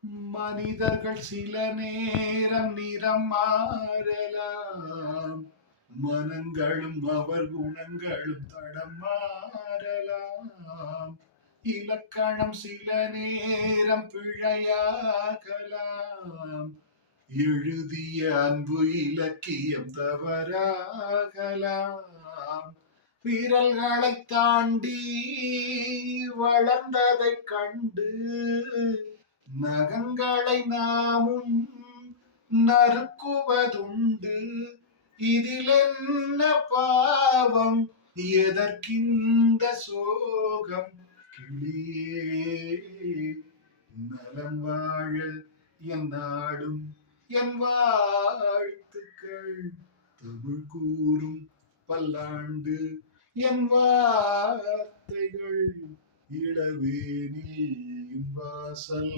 மனிதர்கள் சில நேரம் நிறம் மாறலாம், மனங்களும் அவர் குணங்களும் தடம் மாறலாம். இலக்கணம் சில நேரம் பிழையாகலாம், எழுதிய அன்பு இலக்கியம் தவறாகலாம். விரல்களைத் தாண்டி வளர்ந்ததைக் கண்டு நகங்களை நாமும் நறுக்குவதுண்டு. இதில் என்ன பாவம், எதற்கிந்த சோகம்? கிளியே நலம் வாழ என் நாடும் என் வாழ்த்துக்கள், தமிழ் கூறும் பல்லாண்டு என் வார்த்தைகள், இளவேனில் வாசல்